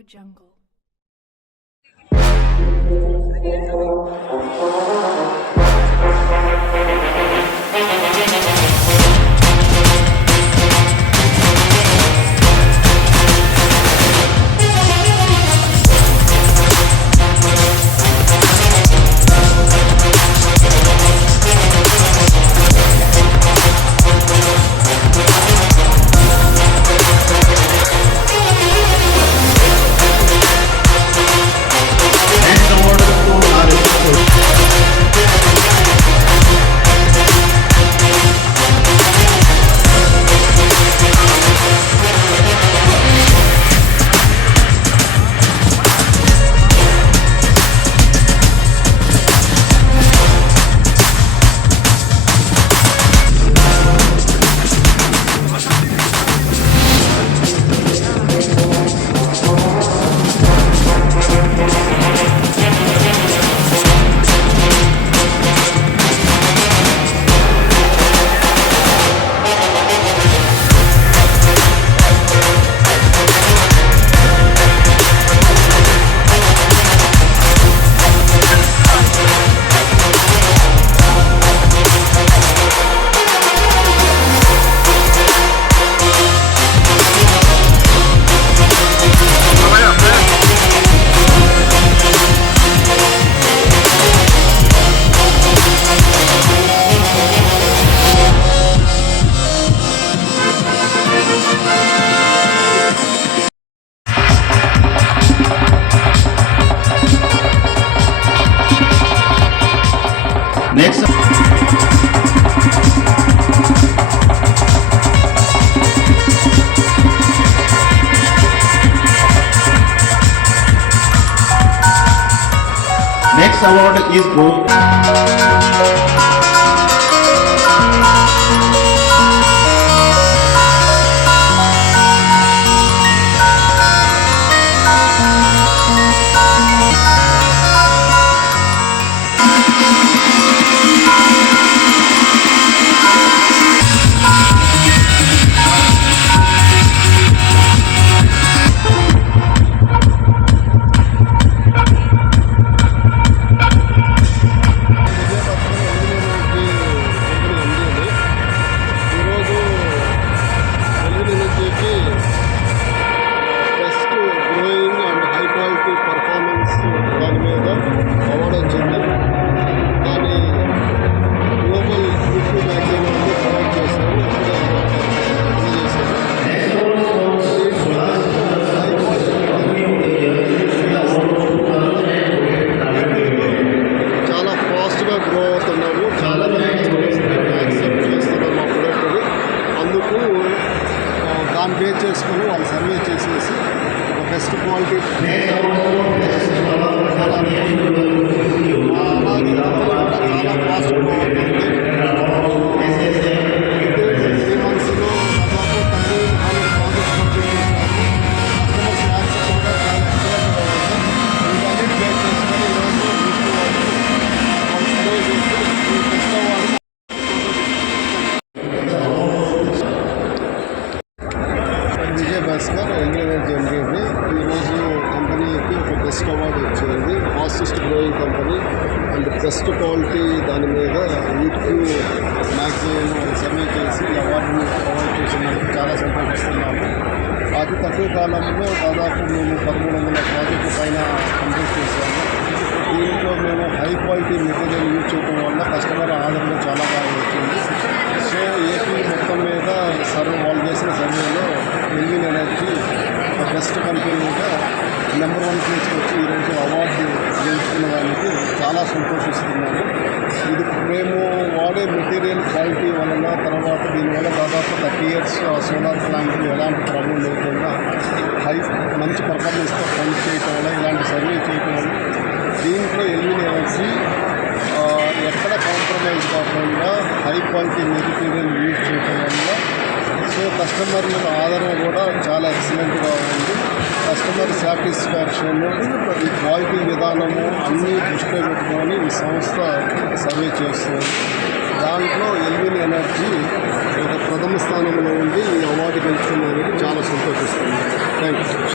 AudioJungle. Next award is going. దాన్ని బేస్ చేసుకొని వాళ్ళు సర్వే చేసేసి ఒక బెస్ట్ క్వాలిటీ చాలా కాస్ట్ జరిగింది. ఈరోజు కంపెనీకి ఒక బెస్ట్ అవార్డు వచ్చింది. Fastest growing company and best quality దాని మీద వీటికి మ్యాగజైన్ సర్వే చేసి ఈ అవార్డుని ప్రొవైడ్ చేసినందుకు చాలా సంతోషిస్తున్నాము. అతి తక్కువ కాలంలో దాదాపు మేము 1300 ప్రాజెక్టు పైన కంప్లీట్ చేశాము. దీంట్లో మేము హై క్వాలిటీ మెటీరియల్ యూజ్ చేయడం వల్ల కస్టమర్ ఆదరణ చాలా బాగా వచ్చింది. సో ఏపీ మొత్తం మీద వాళ్ళు చేసిన సర్వేలో ఎల్విన్ ఎనర్జీ బెస్ట్ కంపెనీగా నెంబర్ 1 ప్లేస్కి వచ్చి ఈరోజు అవార్డు గెలుచుకున్న దానికి చాలా సంతోషిస్తున్నాము. ఇది మేము వాడే మెటీరియల్ క్వాలిటీ వలన తర్వాత దీనివల్ల దాదాపు 30 years సోలార్ ప్లాంట్లు ఎలాంటి ప్రాబ్లం లేకుండా మంచి పర్ఫార్మెన్స్తో పని చేయటం వల్ల ఇలాంటి సర్వే చేయటం వల్ల దీంట్లో ఎల్విన్ ఎనర్జీ ఎక్కడ కాంప్రమైజ్ కాకుండా హై క్వాలిటీ మెటీరియల్ యూజ్ చేయటం వల్ల సో కస్టమర్ల ఆదరణ కూడా చాలా ఎక్సలెంట్గా ఉంది. కస్టమర్ సాటిస్ఫాక్షన్, ఈ క్వాలిటీ విధానము అన్నీ దృష్టిలో పెట్టుకొని ఈ సంస్థ సర్వే చేస్తుంది. దాంట్లో ఎల్విన్ ఎనర్జీ ప్రథమ స్థానంలో ఉండి ఈ అవార్డు గెలుచుకున్నందుకు చాలా సంతోషిస్తుంది. Thank you.